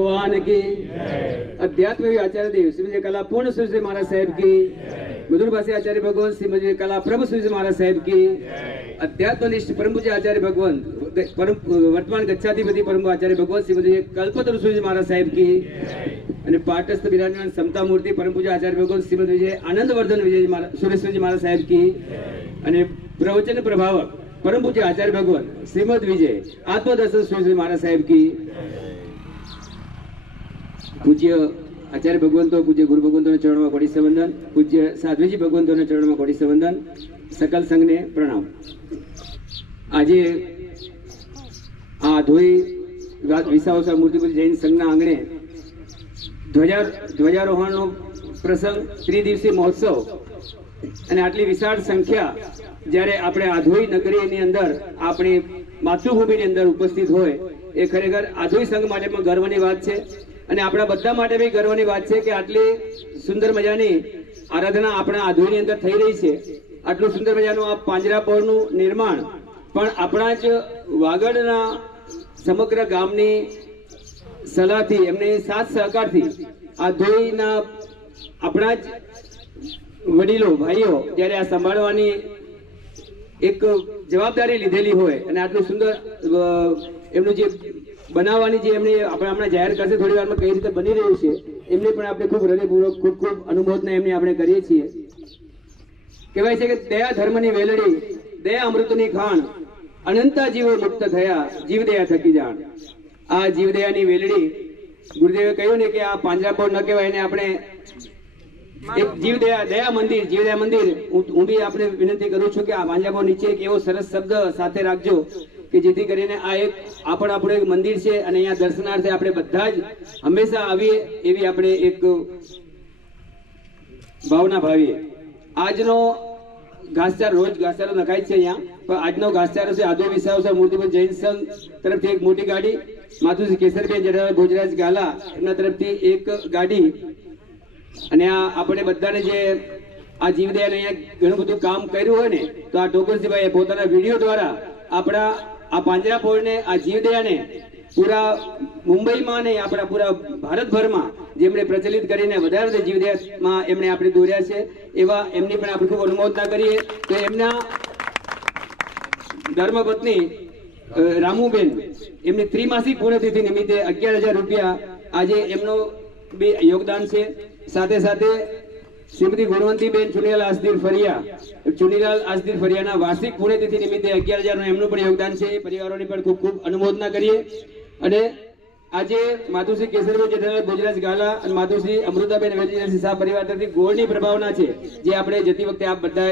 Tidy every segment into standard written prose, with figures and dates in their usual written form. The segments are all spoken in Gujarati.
भगवान की अध्यात्म आचार्य देव श्रीमती कला पूर्ण सूर्य महाराज साहेब की मधुर भाषी आचार्य भगवान श्रीमती कला प्रभु सूर्य महाराज साहेब की अध्यात्मनिष्ठ परम पूज्य आचार्य भगवान परम वर्तमान गच्छाधिपति परम आचार्य भगवान श्रीमती कल्पतरु सूर्य महाराज साहेब की અને પાટસ્થ બિરાજમાન સમતા મૂર્તિ પરમ પૂજ્ય આચાર્ય ભગવાન શ્રીમદ વિજય આનંદવર્ધન વિજય સુરેશ્વરજી મહારાજ સાહેબ की અને પ્રવચન પ્રભાવક પરમ પૂજ્ય આચાર્ય ભગવાન શ્રીમદ વિજય આત્મદર્શન સુરેશ્વરજી મહારાજ સાહેબ की પૂજ્ય આચાર્ય ભગવંતો પૂજ્ય ગુરુ ભગવંતોના ચરણમાં કોટી સંવંદન પૂજ્ય સાધ્વીજી ભગવંતોના ચરણમાં કોટી સંવંદન સકલ સંઘને પ્રણામ। આજે આ ધોઈ વિસાવસા મૂર્તિપૂજ્ય જૈન સંઘના આંગણે ધ્વજારોહણનો પ્રસંગ ત્રિદિવસીય મહોત્સવ અને આટલી વિશાળ સંખ્યા જ્યારે આપણે આધોઈ નગરીની અંદર આપણી માતૃભૂમિની અંદર ઉપસ્થિત હોય એ ખરેખર આધોઈ સંઘ માટે પણ ગર્વની વાત છે અને આપણા બધા માટે બી ગર્વની વાત છે કે આટલી સુંદર મજાની આરાધના આપણા આધોઈની અંદર થઈ રહી છે। આટલું સુંદર મજાનું આ પાંજરાપોળનું નિર્માણ પણ આપણા જ વાગડના સમગ્ર ગામની સલાહથી એમને સાથ સહકારથી આધોઈના આપણા જ વડીલો ભાઈઓ જ્યારે આ સંભાળવાની એક જવાબદારી લીધેલી હોય અને આટલું સુંદર એમનું જે બનાવવાની જે એમની આપણે હમણાં જાહેર કરશે થોડી વારમાં કઈ રીતે બની રહ્યું છે એમને પણ આપણે ખૂબ હૃદયપૂર્વક ખૂબ ખૂબ અનુમોદના એમની આપણે કરીએ છીએ। કહેવાય છે કે દયા ધર્મની વેલડી દયા અમૃતની ખાણ અનંતા જીવો મુક્ત થયા જીવદયા થકી જાણ। આ જીવદયાની વેલડી ગુરુદેવે કહ્યું ને કે આ પાંજરાપોળ ન કહેવાય એને આપણે એક દયા મંદિર હું બી આપણે વિનંતી કરું છું કે આ પાંજરાપોળ નીચે એક એવો સરસ શબ્દ સાથે રાખજો કે જેથી કરીને આ એક આપણું એક મંદિર છે અને અહીંયા દર્શનાર્થે આપણે બધા જ હંમેશા આવીએ એવી આપણે એક ભાવના ભાવીએ। આજનો ઘાસચારો રોજ ઘાસચારો નખાય છે અહીંયા પણ આજનો ઘાસચારો છે આધો વિસાવસા મૂર્તિપૂજ્ય જૈન સંઘ તરફથી એક મોટી ગાડી માતુશ્રી કેસરબેન જેઠાલાલ ભોજરાજ ગાલા એમના તરફથી એક ગાડી અને આ આપણે બધાને જે આ જીવદયાને અહીંયા ઘણું બધું કામ કર્યું હોય ને તો આ ટોકરજીભાઈ પોતાના વિડીયો દ્વારા આપણા આ પાંજરાપોળને આ જીવદયાને પૂરા મુંબઈમાં નહીં આપણા પૂરા ભારતભરમાં જેમણે પ્રચલિત કરીને વધારે જીવદયામાં એમણે આપણે દોર્યા છે એવા એમની પણ આપણે ખૂબ અનુમોદના કરીએ। તો એમના ધર્મપત્ની રામુબેન એમની ત્રિમાસિક પુણ્યતિથિ નિમિત્તે 11,000 રૂપિયા આજે એમનો બે યોગદાન છે। સાથે સાથે શ્રીમતી ગુણવંતીબેન ચુનીલાલ આસદીર ફરિયાના વાર્ષિક પુણ્યતિથિ નિમિત્તે 11,000 નું એમનું પણ યોગદાન છે। એ પરિવારોની પણ ખૂબ ખૂબ અનુમોદના કરીએ। અને આજે માતુશ્રી કેસરબેન જેઠાલાલ ભોજરાજ ગાલા અને માતુશ્રી અમૃતાબેન વેજીનરસિંહ શાહ પરિવાર તરફથી ગોળની પ્રભાવના છે જે આપણે જતી વખતે આપ બધા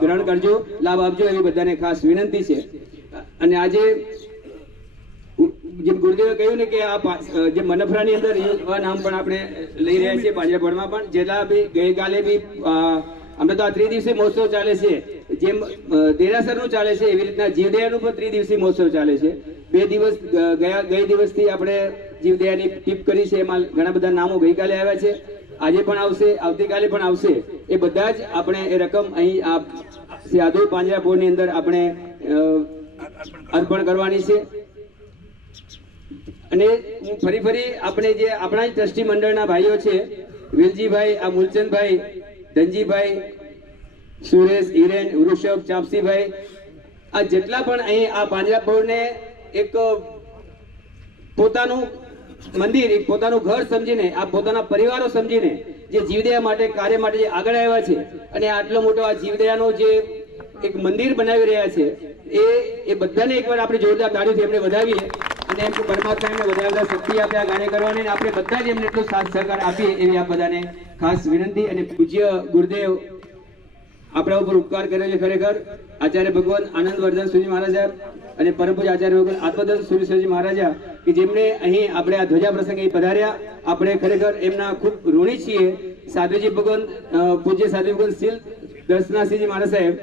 ગ્રહણ કરજો લાભ આપજો એવી બધાને ખાસ વિનંતી છે। અને આજે જેમ ગુરુદેવે કહ્યું ને કે આ જે મનફરાની અંદર એવા નામ પણ આપણે લઈ રહ્યા છીએ પાંજરાપોળમાં પણ જેટલા બી ગઈકાલે બી અમને તો આ ત્રિદિવસીય મહોત્સવ ચાલે છે જેમ દેરાસરનું ચાલે છે એવી રીતના જીવદયાનું પણ ત્રિદિવસીય મહોત્સવ ચાલે છે। 2 દિવસ ગઈ દિવસથી આપણે જીવદયાની ટીપ કરી છે એમાં ઘણા બધા નામો ગઈકાલે આવ્યા છે આજે પણ આવશે આવતીકાલે પણ આવશે એ બધા જ આપણે એ રકમ અહીં આ શ્રી આધોઈ પાંજરાપોળની અંદર આપણે અર્પણ કરવાની છે। અને ફરી આપણે જે આપણા જ ટ્રસ્ટી મંડળના ભાઈઓ છે વિલજીભાઈ આ મૂલચંદભાઈ ધનજીભાઈ સુરેશ હિરેન વૃષભ ચાપસીભાઈ આ જેટલા પણ અહીં આ પાંજરાપોળને એક પોતાનું મંદિર એક પોતાનું ઘર સમજીને આ પોતાના પરિવારો સમજીને જે જીવદયા માટે કાર્ય માટે જે આગળ આવ્યા છે અને આટલો મોટો આ જીવદયાનો જે એક મંદિર બનાવી રહ્યા છે એ બધાને એકવાર આપણે જોરદાર તાળીઓથી એમને વધાવીએ અને એમ પરમાત્મા એમને વધારે શક્તિ આપે આ કાર્ય કરવાની આપણે બધા જ એમને એટલો સાથ સહકાર આપીએ એવી આપ બધાને ખાસ વિનંતી। અને પૂજ્ય ગુરુદેવ આપણા ઉપર ઉપકાર કરેલી ખરેખર આચાર્ય ભગવાન આનંદવર્ધન સુરી મહારાજા અને પરમ પૂજ્ય આચાર્ય ભગવાન આત્મદર્શન સુરેશ્વરજી મહારાજા કે જેમણે અહીં આપણે આ ધ્વજા પ્રસંગે પધાર્યા આપણે ખરેખર એમના ખૂબ ઋણી છીએ। સાધુજી ભગવાન પૂજ્ય સાધુ ભગવાન શીલ દર્શનાસિંહજી મહારાજ સાહેબ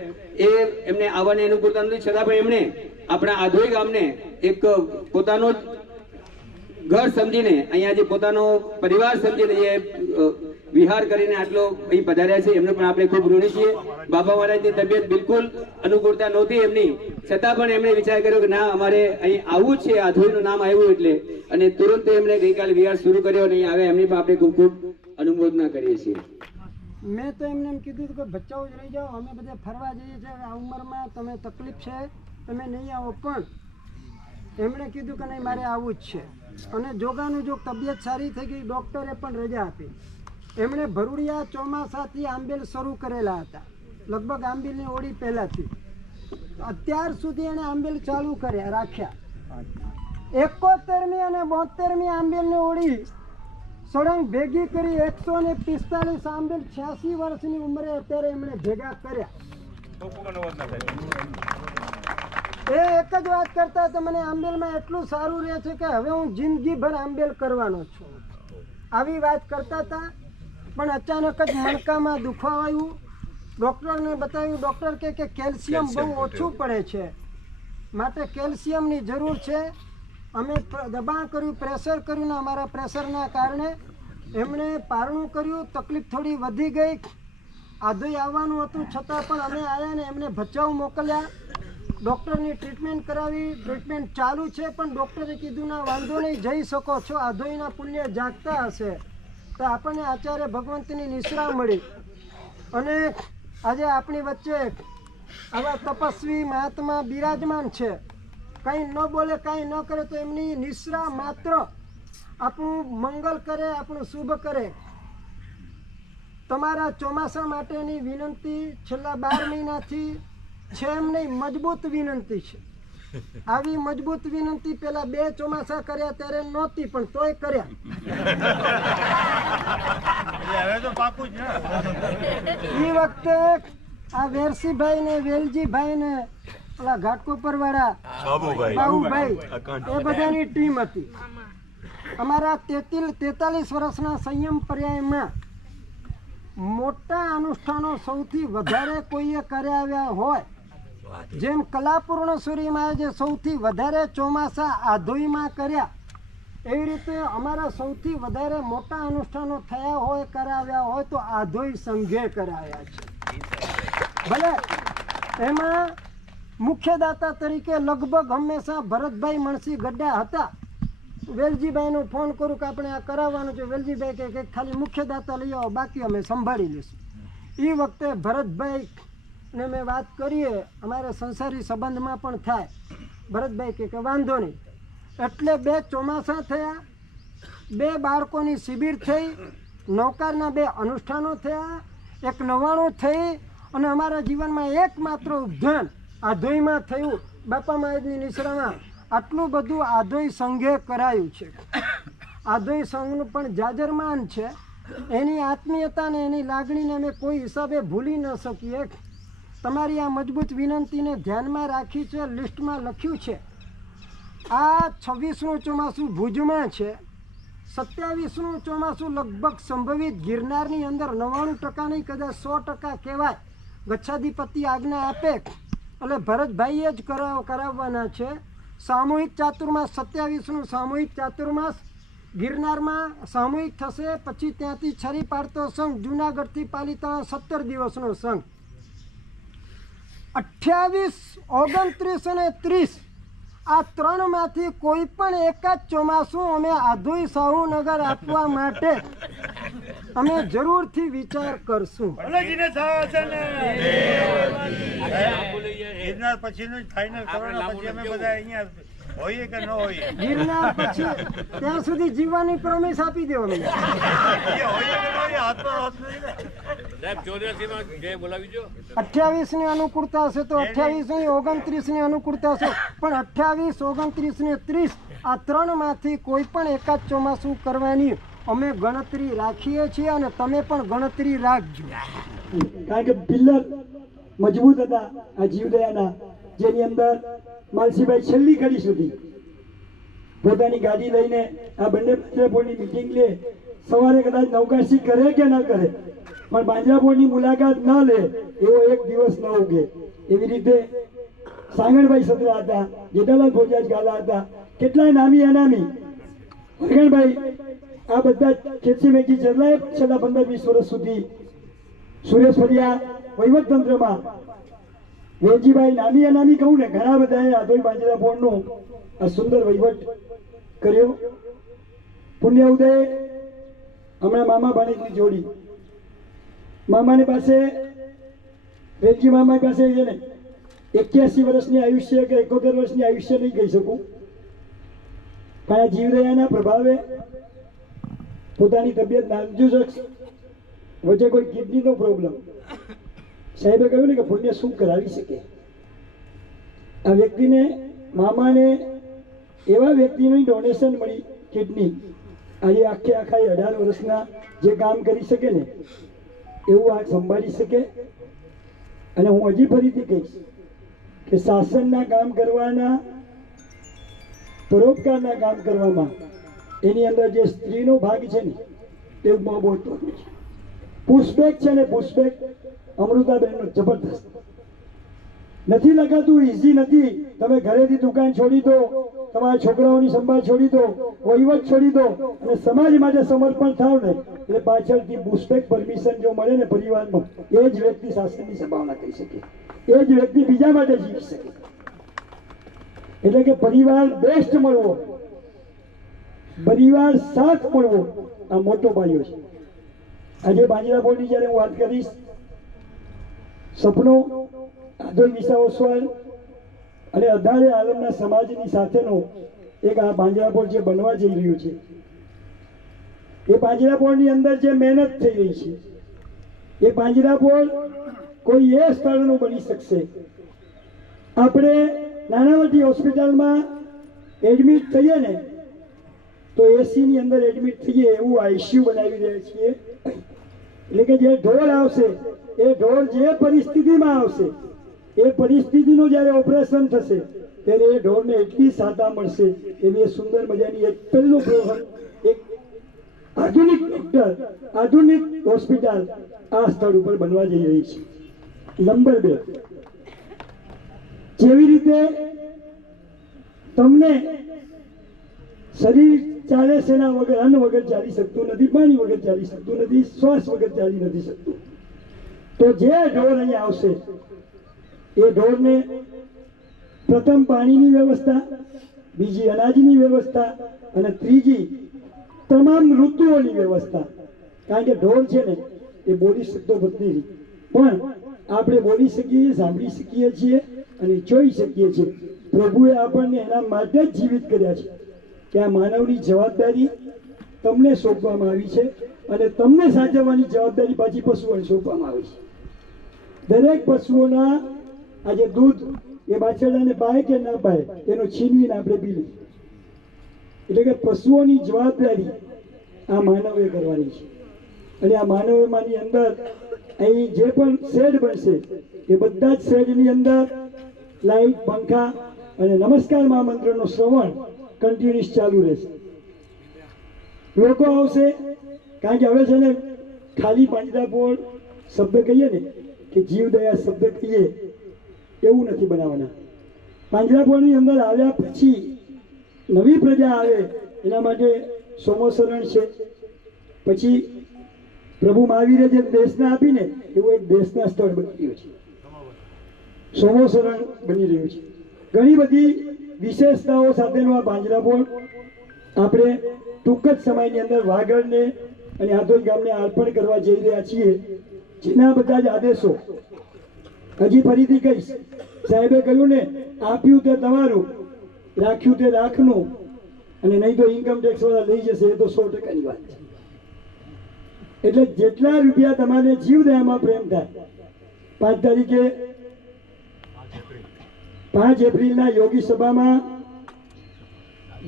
એમને આવવાની અનુકૂળતા નથી છતાં પણ એમણે આપણા આધોઈ ગામને એક પોતાનો ઘર સમજીને અહીંયા જે પોતાનો પરિવાર સમજીને જે વિહાર કરીને આટલો અહીં પધાર્યા છે એમને પણ આપણે ખૂબ ઋણી છીએ. બાબા મહારાજની તબિયત બિલકુલ અનુકૂળતા નહોતી એમની, છતાં પણ એમણે વિચાર કર્યો કે ના અમારે અહીં આવવું જ છે, આધોઈનું નામ આવ્યું એટલે, અને તુરંત એમણે ગઈકાલે વિહાર શરૂ કર્યો અને અહીં આવે એમની પણ આપણે ખૂબ ખૂબ અનુમોદના કરીએ છીએ. મેં તો એમને એમ કીધું હતું કે બચ્ચાઓ જ રહી જાઓ, અમે બધે ફરવા જઈએ છીએ, આ ઉંમરમાં તમે તકલીફ છે તમે નહીં આવો, પણ એમણે કીધું કે નહીં મારે આવવું જ છે. અને જોગાનું જો તબિયત સારી થઈ ગઈ, ડૉક્ટરે પણ રજા આપી. એમણે ભરૂડિયા ચોમાસાથી આંબેલ શરૂ કરેલા હતા, લગભગ આંબેલની ઓળી પહેલાંથી અત્યાર સુધી એણે આંબેલ ચાલુ કર્યા રાખ્યા. 71મી અને 72મી આંબેલની ઓળી સળંગ ભેગી કરી 145 આંબેલ 86 વર્ષની ઉંમરે અત્યારે એમણે ભેગા કર્યા. એ એક જ વાત કરતા હતા, મને આંબેલમાં એટલું સારું રહે છે કે હવે હું જિંદગીભર આંબેલ કરવાનો છું, આવી વાત કરતા હતા. પણ અચાનક જ મણકામાં દુખાવો આવ્યું, ડૉક્ટરને બતાવ્યું, ડૉક્ટર કહે કે કેલ્શિયમ બહુ ઓછું પડે છે, માટે કેલ્શિયમની જરૂર છે. અમે દબાણ કર્યું, પ્રેશર કર્યું ને અમારા પ્રેશરના કારણે એમણે પારણું કર્યું, તકલીફ થોડી વધી ગઈ. આધોઈ આવવાનું હતું છતાં પણ અમે આવ્યા ને એમને ભચાઉ મોકલ્યા, ડૉક્ટરની ટ્રીટમેન્ટ કરાવી. ટ્રીટમેન્ટ ચાલુ છે, પણ ડૉક્ટરે કીધું ના વાંધો નહીં, જઈ શકો છો, આધોઈના પુણ્ય જાગતા હશે. તો આપણને આચાર્ય ભગવંતની નિશ્રા મળી અને આજે આપણી વચ્ચે આવા તપસ્વી મહાત્મા બિરાજમાન છે. કંઈ ન બોલે, કાંઈ ન કરે તો એમની નિશ્રા માત્ર આપણું મંગલ કરે, આપણું શુભ કરે. તમારા ચોમાસા માટેની વિનંતી છેલ્લા 12 મહિનાથી છે એમ નહીં, મજબૂત વિનંતી છે. આવી મજબૂત વિનંતી પેલા 2 ચોમાસા કર્યા ત્યારે નહોતી, પણ તોય કર્યા. એ વખતે આ વેરસીભાઈ ને વેલજીભાઈ ને ઓલા ઘાટકોપર વાળા બાબુભાઈ એ બધાની ટીમ હતી. અમારા 43 વર્ષના સંયમ પર્યાયમાં મોટા અનુષ્ઠાનો સૌથી વધારે કોઈએ કરાવ્યા હોય, જેમ કલાપૂર્ણસુરીમાં જે સૌથી વધારે ચોમાસા આધોઈમાં કર્યા, એવી રીતે અમારા સૌથી વધારે મોટા અનુષ્ઠાનો થયા હોય, કરાવ્યા હોય તો આધોઈ સંઘે કરાવ્યા છે. ભલે એમાં મુખ્ય દાતા તરીકે લગભગ હંમેશા ભરતભાઈ મણસી ગड्ढा હતા. વેલજીભાઈનો ફોન કરું કે આપણે આ કરાવવાનું છે, વેલજીભાઈ કહે કે ખાલી મુખ્ય દાતા લઈ આવો, બાકી અમે સંભાળી લઈશું. એ વખતે ભરતભાઈ ને મેં વાત કરીએ, અમારે સંસારી સંબંધમાં પણ થાય. ભરતભાઈ કે વાંધો નહીં. એટલે 2 ચોમાસા થયા, 2 બાળકોની શિબિર થઈ, નૌકારના 2 અનુષ્ઠાનો થયા, 1 નવાણું થઈ, અને અમારા જીવનમાં એકમાત્ર ઉપધાન આધોઈમાં થયું. બાપા મહારાજની નિશ્રામાં આટલું બધું આધોઈ સંઘે કરાયું છે. આધોઈ સંઘનું પણ જાજરમાન છે. એની આત્મીયતા ને એની લાગણીને અમે કોઈ હિસાબે ભૂલી ન શકીએ. તમારી આ મજબૂત વિનંતીને ધ્યાનમાં રાખી છે, લિસ્ટમાં લખ્યું છે. આ 26નું ચોમાસું ભુજમાં છે, 27નું ચોમાસું લગભગ સંભવિત ગિરનારની અંદર 99% નહીં, કદાચ 100% કહેવાય. ગચ્છાધિપતિ આજ્ઞા આપે એટલે ભરતભાઈએ જ કરાવવાના છે. સામૂહિક ચાતુર્માસ 27નું સામૂહિક ચાતુર્માસ ગિરનારમાં સામૂહિક થશે. પછી ત્યાંથી છરી પાડતો સંઘ જુનાગઢથી પાલિતાણા 17 દિવસનો સંઘ. 28, 29 અને 30 આ 3માંથી કોઈ પણ એક જ ચોમાસું અમે આધોઈ સાહુનગર આપવા માટે અમે જરૂરથી વિચાર કરશું. ગિરનાર પછીનું ફાઇનલ કરવાના, પછી અમે બધા અહીંયા હોઈએ કે ન હોઈએ. ગિરનાર પછી ત્યાં સુધી જીવવાની પ્રોમિસ આપી દો અમને. 28ની અનુકૂળતા હશે તો 28ની, 29ની અનુકૂળતા હશે, પણ 28, 29 ને 30 આ 3માંથી કોઈ પણ એક જ ચોમાસું કરવાની અમે ગણતરી રાખીએ છીએ, અને તમે પણ ગણતરી રાખજો. કારણ કે પિલ્લર મજબૂત હતા આ જીવદયાના, જેની અંદર માલસીભાઈ છેલ્લી ઘડી સુધી પોતાની ગાડી લઈને આ બંને પાંજરાપોળની મિટિંગ લે. સવારે કદાચ નૌકાશી કરે કે ન કરે, પણ પાંજરાપોળની મુલાકાત ન લે એવો એક દિવસ ન ઉગે. એવી રીતે સાંગણભાઈ સત્રા હતા, જેઠાલાલ ભોજાજ ગાલા હતા, કેટલાય નામી અનામી. હરગણભાઈ આ બધા ખેંચી મેચી ચલાય છેલ્લા 15-20 વર્ષ સુધી સુરેશ ફળિયા વહીવટ તંત્રમાં વેલજીભાઈ નાની અનામી કહું ને ઘણા બધાએ આધોઈ બાજરાપોળનો આ સુંદર વહીવટ કર્યો. પુણ્ય ઉદય હમણાં મામા ભાણેજની જોડી, મામાની પાસે વેલજી મામા પાસે છે ને 81 વર્ષની આયુષ્ય કે 71 વર્ષની આયુષ્ય નહીં કહી શકું, પણ આ જીવદયાના પ્રભાવે પોતાની તબિયત નાજુક, વચ્ચે કોઈ કિડનીનો પ્રોબ્લેમ, સાહેબે કહ્યું ને કે પુણ્ય શું કરાવી શકે. આ વ્યક્તિને મામાને એવા વ્યક્તિની ડોનેશન મળી કિડની, આજે આખા 18 વર્ષના જે કામ કરી શકે ને એવું આ સંભાળી શકે. અને હું હજી ફરીથી કહીશ કે શાસનના કામ કરવાના, પરોપકારના કામ કરવામાં એની અંદર જે સ્ત્રીનો ભાગ છે ને તે બહુ મહત્વનું છે. પુષ્પેક છે ને, પુષ્પેક અમૃતાબેનનો જબરદસ્ત નથી લગાતું, ઇઝી નથી. તમે ઘરેથી દુકાન છોડી દો, તમારા છોકરાઓની સંભાળ છોડી દો, વહીવટ છોડી દો અને સમાજ માટે સમર્પણ થાવ ને એટલે પાછળથી પુષ્પેક પરમિશન જો મળે ને પરિવારમાં, એ જ વ્યક્તિ શાસનની સંભાવના કરી શકે, એ જ વ્યક્તિ બીજા માટે જીવી શકે. એટલે કે પરિવાર બેસ્ટ મળવો, પરિવાર સાથ મળવો આ મોટો પાયો છે. આજે બાજરાપોળની જ્યારે હું વાત કરીશ, સપનો આધોઈ વિસાવસ્વાલ અને અઢારે આલમના સમાજની સાથેનો એક આ પાંજરાપોળ જે બનવા જઈ રહ્યું છે, એ પાંજરાપોળની અંદર જે મહેનત થઈ રહી છે, એ પાંજરાપોળ કોઈ એ સ્થળનું બની શકશે. આપણે નાનાવટી હોસ્પિટલમાં એડમિટ થઈએ ને તો એસી ની અંદર એડમિટ થઈએ એવું આઈસીયુ બનાવી રહ્યા છીએ. એટલે કે જે ઢોર આવશે, એ ઢોર જે પરિસ્થિતિમાં આવશે, એ પરિસ્થિતિનું જ્યારે ઓપરેશન થશે ત્યારે એ ઢોરને એટલી સાતા મળશે એવી સુંદર મજાની એક પહેલું પ્રવહન, એક આધુનિક ડોક્ટર, આધુનિક હોસ્પિટલ આ સ્થળ ઉપર બનવા જઈ રહી છે. નંબર 2, જેવી રીતે તમને શરીર ચાલે છે એના વગર, અન્ન વગર ચાલી શકતું નથી, પાણી વગર ચાલી શકતું નથી, શ્વાસ વગર ચાલી નથી શકતું, તો જે ઢોર અહીંયા આવશે એ ઢોરને પ્રથમ પાણીની વ્યવસ્થા, બીજી અનાજની વ્યવસ્થા અને ત્રીજી તમામ ઋતુઓની વ્યવસ્થા. કારણ કે ઢોર છે ને એ બોલી શકતો નથી, પણ આપણે બોલી શકીએ, સાંભળી શકીએ છીએ અને જોઈ શકીએ છીએ. પ્રભુએ આપણને એના માટે જ જીવિત કર્યા છે કે આ માનવની જવાબદારી તમને સોંપવામાં આવી છે અને તમને સાચવવાની જવાબદારી પાછી પશુઓને સોંપવામાં આવી છે. દરેક પશુઓના આજે દૂધ એ બાછડાને પાય કે ના પાય એનો છીનવીને આપણે પી લઈએ. એટલે કે પશુઓની જવાબદારી આ માનવે કરવાની છે. અને આ માનવમાંની અંદર અહીં જે પણ શેડ બનશે એ બધા જ શેડની અંદર લાઈટ, પંખા અને નમસ્કાર મહામંત્રનો શ્રવણ કન્ટિન્યુઅસ ચાલુ રહેશે. લોકો આવશે, કારણ કે હવે છે ને ખાલી પાંજરાપોળ શબ્દ કહીએ ને કે જીવદયા શબ્દ કહીએ એવું નથી બનાવવાના. પાંજરાપોળની અંદર આવ્યા પછી નવી પ્રજા આવે એના માટે સોમોસરણ છે. પછી પ્રભુ મહાવીરે જે દેશના આપીને એવું એક દેશના સ્થળ બની રહ્યું છે, સોમોસરણ બની રહ્યું છે. ઘણી બધી વિશેષતાઓ સાથેનું આ પાંજરાપોળ આપણે ટૂંક જ સમયની અંદર વાગડને અને આધોઈ ગામને અર્પણ કરવા જઈ રહ્યા છીએ, જેના બધા જ આદેશો હજી ફરીથી કહીશ. સાહેબે કહ્યું ને, આપ્યું તે તમારું, રાખ્યું તે રાખનું, અને નહીં તો ઇન્કમ ટેક્સ વાળા લઈ જશે, એ તો 100%ની વાત છે. એટલે જેટલા રૂપિયા તમારે જીવદયામાં પ્રેમ થાય, 5 તારીખે 5 એપ્રિલના યોગી સભામાં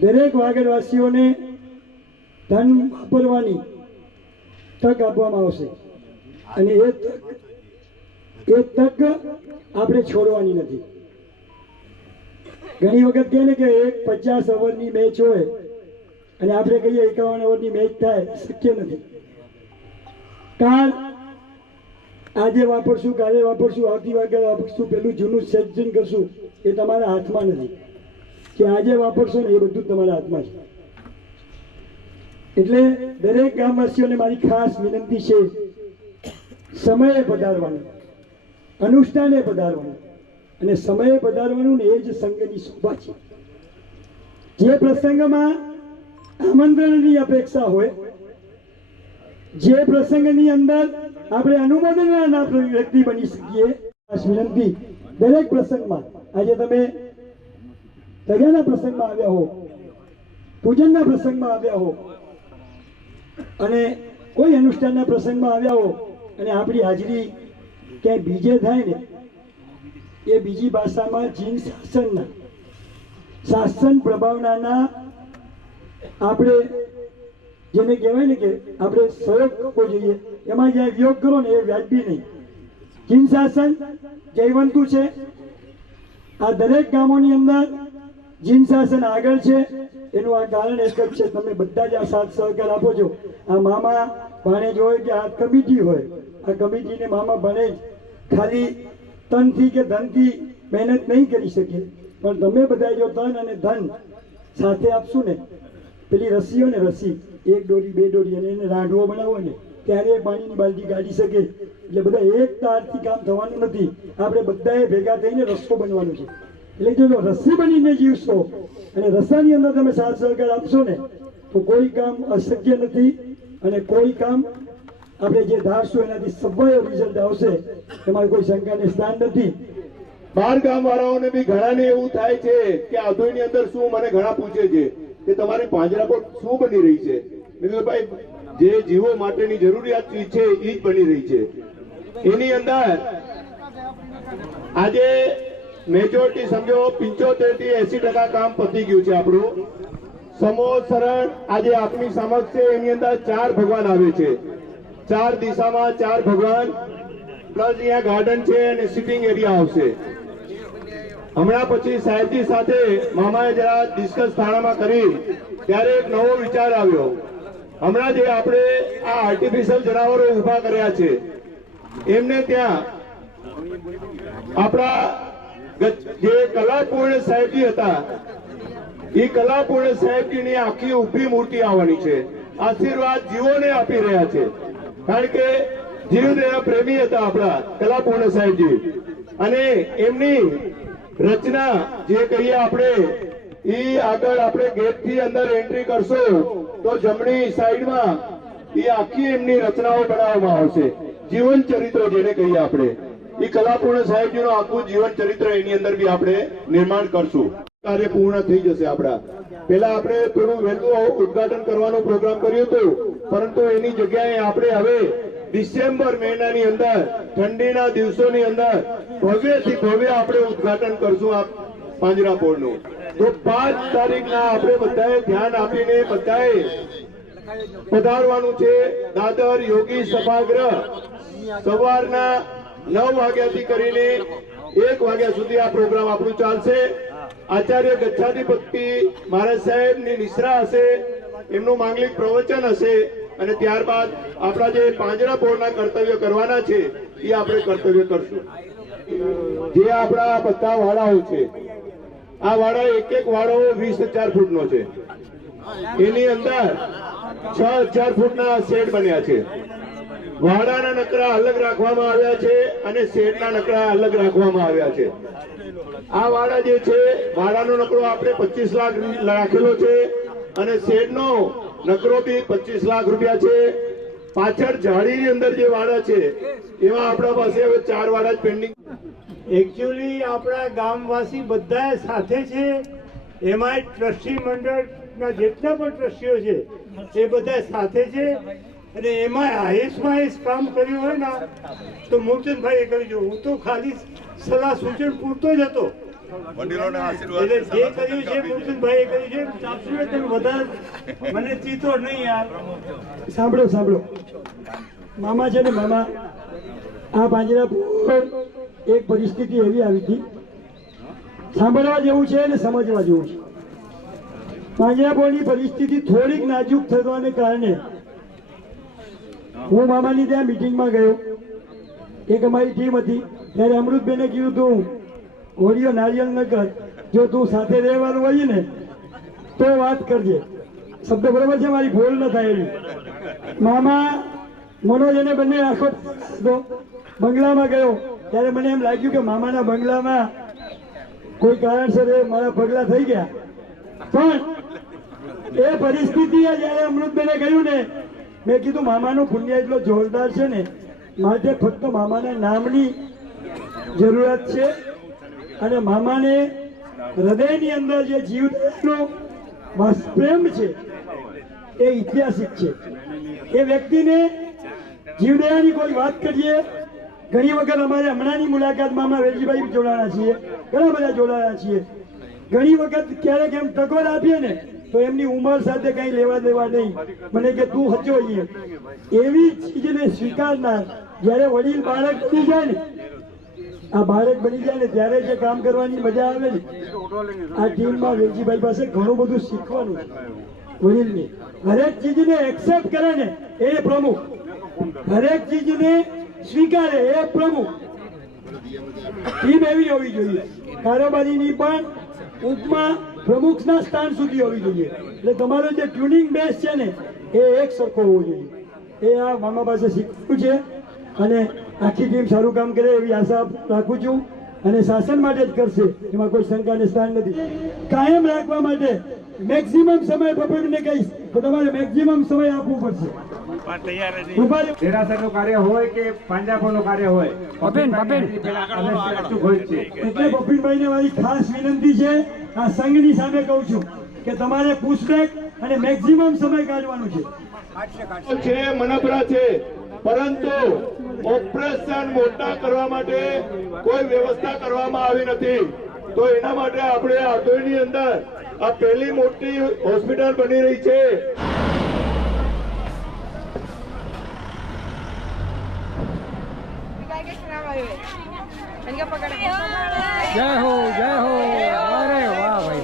દરેક વાગડવાસીઓને ધન વાપરવાની તક આપવામાં આવશે અને એ તક આપણે છોડવાની નથી. ઘણી વખત કહે ને કે એક 50 ઓવરની મેચ હોય અને આપણે કહીએ 51 ઓવરની મેચ થાય, શક્ય નથી. કાલ આજે વાપરશું, કાલે વાપરશું, આવતી વાગે વાપરશું, પેલું જૂનું સર્જન કરશું, એ તમારા હાથમાં નથી. કે આજે વાપરશો ને એ બધું તમારા હાથમાં છે. એટલે દરેક ગામવાસીઓને મારી ખાસ વિનંતી છે, સમયે પધારવાનું, અનુષ્ઠાને પધારવાનું, અને સમયે પધારવાનું ને એ જ સંઘની શોભા છે. જે પ્રસંગમાં આમંત્રણની અપેક્ષા હોય, જે પ્રસંગની અંદર આપણે અનુમોદનના વ્યક્તિ બની શકીએ, ખાસ વિનંતી દરેક પ્રસંગમાં. આજે તમે તૈયારના પ્રસંગમાં આવ્યા હો, પૂજનના પ્રસંગમાં આવ્યા હો, અને કોઈ અનુષ્ઠાનના પ્રસંગમાં આવ્યા હો, અને આપણી હાજરી ક્યાંય બીજે થાય ને, એ બીજી ભાષામાં જીન શાસનના શાસન પ્રભાવનાના આપણે જેને કહેવાય ને કે આપણે સહયોગ કરવો જોઈએ, એમાં જ્યાં વિયોગ કરો ને એ વ્યાજબી નહીં. જીન શાસન જયવંતુ છે. આ દરેક ગામોની અંદર જીન શાસન આગળ છે. એનું આ કારણ એક જ છે, તમે બધા જ આ સાથ સહકાર આપો છો. આ મામા ભાણેજ હોય કે આ કમિટી હોય, આ કમિટીને મામા ભાણેજ ખાલી તનથી કે ધનથી મહેનત નહીં કરી શકે, પણ તમે બધા જો તન અને ધન સાથે આપશું ને, પેલી રસીઓ ને રસી, એક દોરી બે દોરી, અને એને રાંઢવો બનાવો ને ત્યારે પાણીની બાલટી કાઢી શકે. એટલે બધા એક તારથી કામ થવાનું નથી, આપણે બધાએ ભેગા થઈને રસ્તો બનવાનું છે. એટલે જો રસી બનીને જીવશો અને રસાની અંદર તમે સાથ સહકાર આપશો ને, તો કોઈ કામ અશક્ય નથી, અને કોઈ કામ આપણે જે ધારશું એનાથી સવાયો રિઝલ્ટ આવશે, એમાં કોઈ શંકાને સ્થાન નથી. બાર ગામ વાળાઓને બી ઘણાને એવું થાય છે કે આધોઈની અંદર શું, મને ઘણા પૂછે છે કે તમારી પાંજરાપોળ શું બની રહી છે. મેં કીધું ભાઈ, જે જીવો માટેની જરૂરિયાત ચીજ છે એ જ બની રહી છે. એની અંદર આજે મેજોરિટી સમજો 75 થી 80% કામ પતી ગયું છે આપણું. સમો શરણ આજે આપની સમક્ષ છે, એની અંદર 4 ભગવાન આવે છે, 4 દિશામાં 4 ભગવાન, પ્લસ અહીંયા ગાર્ડન છે અને સિટિંગ એરિયા આવશે. હમણાં પછી સાહેબજી સાથે મામાએ જરા ડિસ્કસ થાણામાં કરી ત્યારે એક નવો વિચાર આવ્યો. હમણાં જે આપણે આ આર્ટિફિશિયલ જનાવરો ઉભા કર્યા છે, એમને ત્યાં આપણા જે કલાપૂર્ણ સાહેબજી હતા, એ કલાપૂર્ણ સાહેબજીની આખી ઊભી મૂર્તિ આવવાની છે. આશીર્વાદ જીવોને આપી રહ્યા છે, કારણ કે જીવદયા પ્રેમી હતા આપણા કલાપૂર્ણ સાહેબજી, અને એમની રચના જે કહીએ આપણે, એ આગળ આપણે ગેટથી અંદર એન્ટ્રી કરશો તો જમણી સાઈડમાં એ આખી એમની રચનાઓ બનાવવામાં આવશે. જીવન ચરિત્ર જેને કહીએ આપણે, એ કલાપૂર્ણ સાહેબજીનું આખું જીવન ચરિત્ર એની અંદર બી આપણે નિર્માણ કરશું. કાર્ય પૂર્ણ થઈ જશે. આપણા પેલા આપણે થોડું વહેલું ઉદઘાટન કરવાનો પ્રોગ્રામ કર્યો હતો, પરંતુ એની જગ્યાએ આપણે હવે ડિસેમ્બર મહિનાની અંદર ઠંડીના દિવસોની અંદર ભવ્યથી ભવ્ય આપણે ઉદઘાટન કરશું આ પાંજરાપોળનું. તો 5 તારીખના આપણે બધાએ ધ્યાન આપીને બધાએ પધારવાનું છે. દાદર યોગી સભાગૃહ સવારના 9 વાગ્યાથી કરીને 1 વાગ્યા સુધી આ પ્રોગ્રામ આપણું ચાલશે. આચાર્ય ગચ્છાધિપતિ મહારાજ સાહેબની નિશ્રા હશે, એમનું માંગલિક પ્રવચન હશે, અને ત્યારબાદ આપણા જે પાંજરાપોળના કર્તવ્ય કરવાના છે એ આપણે કર્તવ્ય કરશું. જે આપણા બધા વાડાઓ છે, આ વાડા એક વાડો 20,000 ફૂટનો છે. એની અંદર 6,000 ફૂટના શેડ બન્યા છે. વાડાના નકરા અલગ રાખવામાં આવ્યા છે અને શેડના નકરા અલગ રાખવામાં આવ્યા છે. આ વાડા જે છે, વાડાનો નકરો આપણે 25 લાખ રાખેલો છે, અને શેડનો નકરો બી 25 લાખ રૂપિયા છે. પાછળ જાળીની અંદર જે વાડા છે, એમાં આપણા પાસે હવે 4 વાડા જ પેન્ડિંગ. એકચ્યુઅલી આપણા ગામવાસી બધા સાથે છે, એમાં ટ્રસ્ટી મંડળના જેટલા પણ ટ્રસ્ટીઓ છે એ બધા સાથે છે. અને એમાં હાઈએસ્ટ કામ કર્યું હોય ને તો મૂળચંદભાઈએ કર્યું છે. હું તો ખાલી સલાહ સૂચન પૂરતો જ હતો, એટલે જે કર્યું છે મૂળચંદભાઈએ કર્યું છે. ચાપસુએ તમે વધારે મને ચીતો નહીં યાર. સાંભળો સાંભળો, મામા છે ને મામા, આ પાંજરાપોળ એક પરિસ્થિતિ એવી આવી હતી, સાંભળવા જેવું છે અને સમજવા જેવું છે. પાંજરાપોળની પરિસ્થિતિ થોડીક નાજુક થવાને કારણે હું મામાની ત્યાં મિટિંગમાં ગયો. એક અમારી ટીમ હતી, ત્યારે અમૃતબેને કીધું તું ઘોડીઓ નારિયેળ ન કર, જો તું સાથે રહેવાનું હોય ને તો વાત કરજે. શબ્દ બરોબર છે, મારી ભૂલ ન થાય એવી. મામા મનોજ અને બંને આખો બંગલામાં ગયો ત્યારે મને એમ લાગ્યું કે મામાના બંગલામાં કોઈ કારણસર એ મારા પગલા થઈ ગયા. પણ એ પરિસ્થિતિએ જયારે અમૃતબેને કહ્યું ને, મેં કીધું મામાનું પુણ્ય એટલો જોરદાર છે ને, માટે ફક્ત મામાના નામની જરૂરત છે. અને મામાને હૃદયની અંદર જે જીવનો પ્રેમ છે એ ઐતિહાસિક છે. એ વ્યક્તિને જીવદયાની કોઈ વાત કરીએ, ઘણી વખત અમારે હમણાંની મુલાકાતમાં અમે વેલજીભાઈ જોડાણા છીએ, ઘણા બધા જોડાણા છીએ. ઘણી વખત ક્યારેક એમ ટકોર આપીએ ને તો એમની ઉંમર સાથે કઈ લેવા દેવા નહીં. મને કે તું હચો અહીંયા, એવી ચીજને સ્વીકારનાર. જ્યારે વડીલ બાળક બની જાય ને, આ બાળક બની જાય ને ત્યારે જે કામ કરવાની મજા આવે ને, આ ટીમમાં વેલજીભાઈ પાસે ઘણું બધું શીખવાનું છે. વડીલની હરેક ચીજને એક્સેપ્ટ કરે ને એ પ્રમુખ, હરેક ચીજને સ્વીકારે એ પ્રમુખ. ટીમ એવી હોવી જોઈએ, કારોબારીની પણ ઉપમા પ્રમુખના સ્થાન સુધી હોવી જોઈએ. એટલે તમારો જે ટ્યુનિંગ બેઝ છે ને એ એક સરખો હોવો જોઈએ. એ આ મામા પાસે શીખવું છે અને આખી ટીમ સારું કામ કરે એવી આશા રાખું છું. અને શાસન માટે જ કરશે, એમાં કોઈ શંકાને સ્થાન નથી. કાયમ રાખવા માટે મેક્સિમમ સમય પપ્પુને કહીશ તો તમારે મેક્સિમમ સમય આપવું પડશે. દેરાસરનું કાર્ય હોય કે પાંજાપોનું કાર્ય હોય, એટલે પપ્પીનભાઈને મારી ખાસ વિનંતી છે, આ સંઘની સામે કહું છું કે તમારે પુષબેક અને મેક્સિમમ સમય કાઢવાનું છે. મનપરા છે, પરંતુ ઓપરેશન મોટા કરવા માટે કોઈ વ્યવસ્થા કરવામાં આવી નથી. તો એના માટે આપણે આધોઈની અંદર આ પહેલી મોટી હોસ્પિટલ બની રહી છે. જય હો, જય હો. અરે વાહ ભાઈ.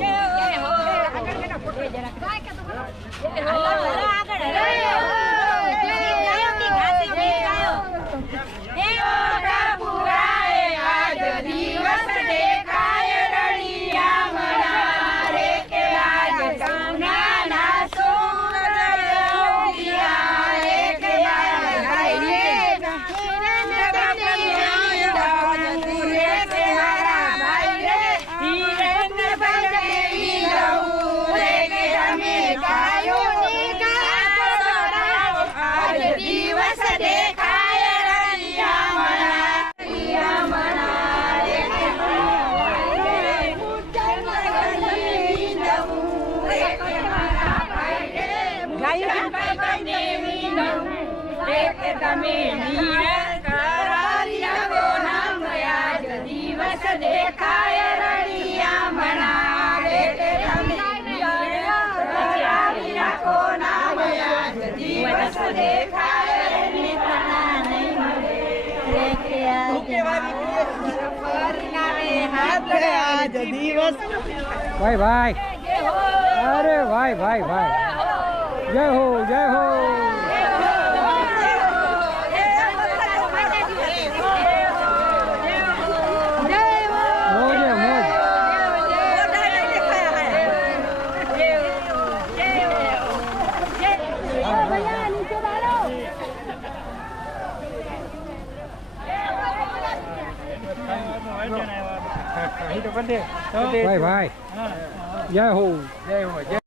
ભાઈ ભાઈ, અરે ભાઈ ભાઈ ભાઈ, જય હો, જય હો. મોજે મોજ. ભાઈ ભાઈ, જય હો, જય હો, જય.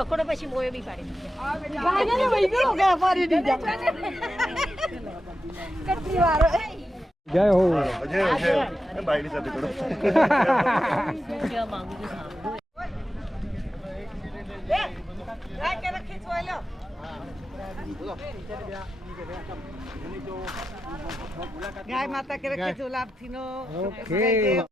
અકોડો પછી મોયો બી પાડી કેટલી વાર જય હો ગાય માતા કે રખે લાભ થી નો ઓકે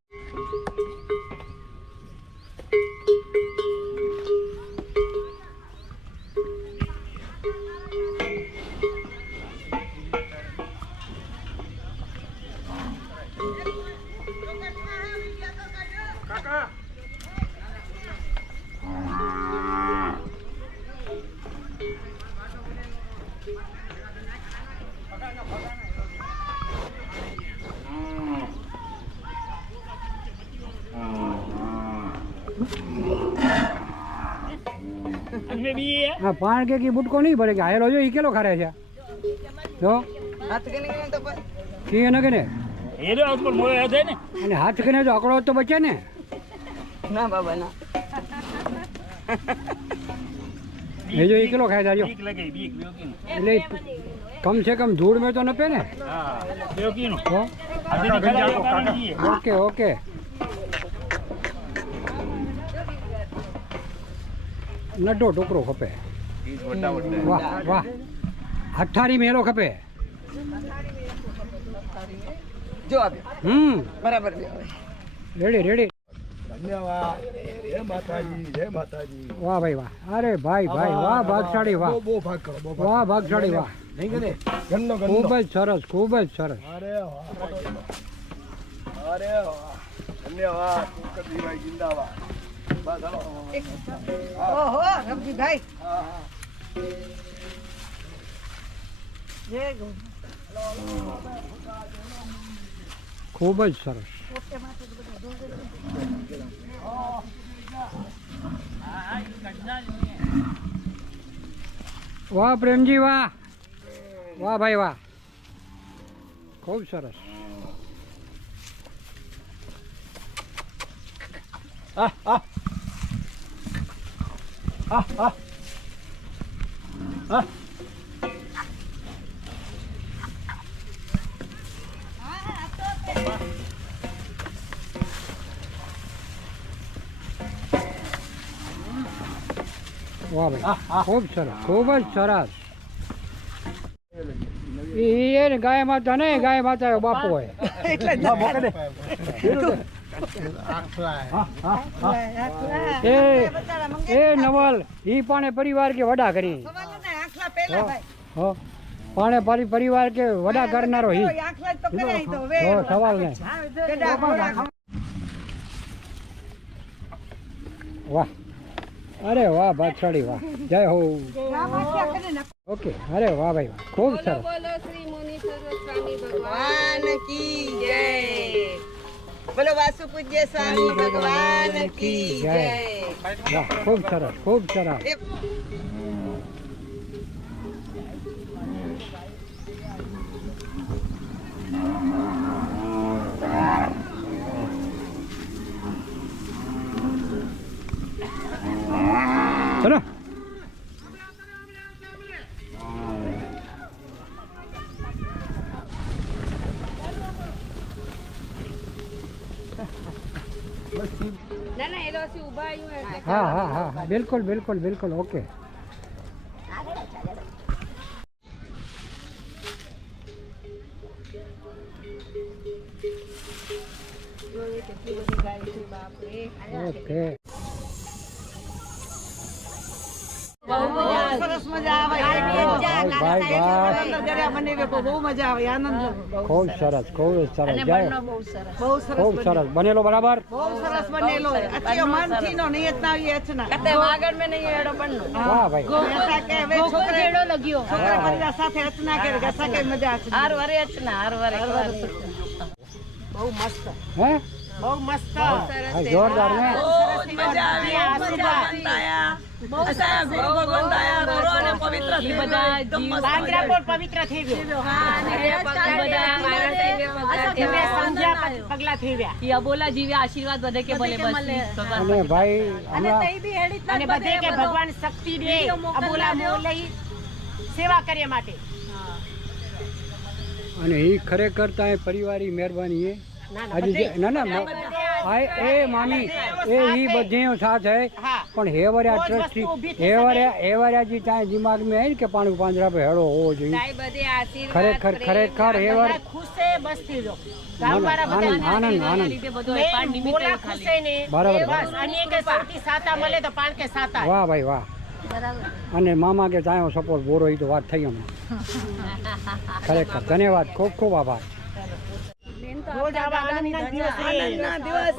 હા પાણ કે બુટકો નહીં ભરે કે હાયલો જો ઈ કેલો ખારે છે જો હાથ કે નહીં તો કી ન કે ને એરો ઉપર મોયો હે ને અને હાથ કે જો આકડો તો બચે ને ના બાબા ના એ જો ઈ કેલો ખાય છે જો બીક લાગે બીક બેકી એટલે કમ સે કમ ધૂળ में तो न पे ने હા બેકી નો તો આજે નીકળ્યા ઓકે ઓકે નડો ટોકરો ખપે વાહ વાહ અઠારી મેલો ખપે જો આપ્યો બરાબર રેડી રેડી ધન્યવાદ જય માતાજી જય માતાજી વાહ ભાઈ વાહ અરે ભાઈ ભાઈ વાહ ભાગશાળી વાહ બહુ ભાગ કરો બહુ વાહ ભાગશાળી વાહ નહીં કરે ગન્નો ખૂબ જ સરસ ખૂબ જ સરસ અરે વાહ અરે વાહ ધન્યવાદ કબીરભાઈ જિંદાબાદ બસ હાલો ઓહો રમજીભાઈ જય ગો ખૂબ જ સરસ વાહ પ્રેમજી વાહ વાહ ભાઈ વાહ ખૂબ સરસ વાહ ભાઈ ખૂબ સરસ ખૂબ જ સરસ એ ને ગાય માતા નહીં ગાય માતા બાપુ હોય એ નવલ ઈ પાણે પરિવાર કે વડા કરી હો પાણે પરિવાર કે વડા કરનારો હી હો સવાલ નહીં વાહ અરે વાહ ભાગશાળી વાહ જય હો ઓકે અરે વાહ ભાઈ વાહ ખૂબ સરસ બોલો શ્રી મુનીશ્વર સ્વામી ભગવાન ભગવાન કી જય બોલો વાસુ પૂજ્ય સ્વામી ભગવાન કી જય વાહ ખૂબ સરસ ખૂબ સરસ ચલો ના ના એ લોસી ઊભા આવ્યું એટલે હા હા હા હા બિલકુલ બિલકુલ બિલકુલ ઓકે કેટલી બધી ગાય છે બાપ રે ઓકે સરસ મજા આવે ભાઈ ભાઈ મને બહુ મજા આવે આનંદ ખૂબ સરસ ખૂબ સરસ જય બહુ સરસ ખૂબ સરસ બનેલો બરાબર બહુ સરસ બનેલો અચ્છા મન થી નો નિયત ના આવી અચના કતે વાગડ મે નહીં એડો બનનો વાહ ભાઈ ऐसा के वे छोकरे એડો લગ્યો छोकरे बंदा साथे अचना के गसा के मजा आछे હાર વરે અચના હાર વરે બહુ મસ્ત હે બહુ મસ્ત હા જોરદાર ને મજા આવી આસુબા બહુ સરસ ગુરુ ભગવાન દયા કરો ઈ બધા જીવ પાંજરાપોળ પવિત્ર થઈ ગયો બધા મારા તમે સમજ્યા પગલા થઈ ગયા ઈ અબોલા જીવે આશીર્વાદ વધે કે ભલે બસ અને ભાઈ હમણાં અને બધે કે ભગવાન શક્તિ દે અબોલા મોલઈ સેવા કરીએ માટે અને એ ખરેખર ત્યાં પરિવારી મહેરબાની એ આજે ના ના આ એ મામી એ ઈ બધી સાથે પણ હેવર્યા ટ્રસ્ટી હેવર્યાજી ત્યાં દિમાગ में है કે પાણી પાંજરા पे હેડો હોવો જોઈએ ખરેખર ખરેખર હેવર ખુશ છે બસ થઈ ગયો ગામવાળા બધા આનંદ મોલા ખુશ છે ને બરાબર બસ અને કે સૌથી સાતા મળે તો પાણ કે સાતા વાહ ભાઈ વાહ અને મામા કે ચાયો સપોર્ટ બોરો એ તો વાત થઈ હમણાં ખરેખર ધન્યવાદ ખૂબ ખૂબ આભાર રોજ આવા આનંદના દિવસ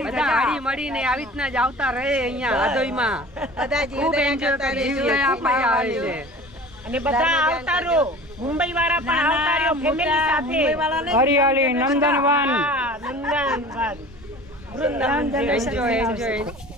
બધા હળી મળીને આવી રીતના જ આવતા રહે અહીંયા આદોઈમાં ખૂબ એન્જોય કરી જીવદયા આપણે આવે છે અને બધા આવતા રહો મુંબઈ વાળા પણ આવતા રહ્યો ફેમિલી સાથે હરિયાળી નંદનવન નંદનવન વૃંદાવન એન્જોય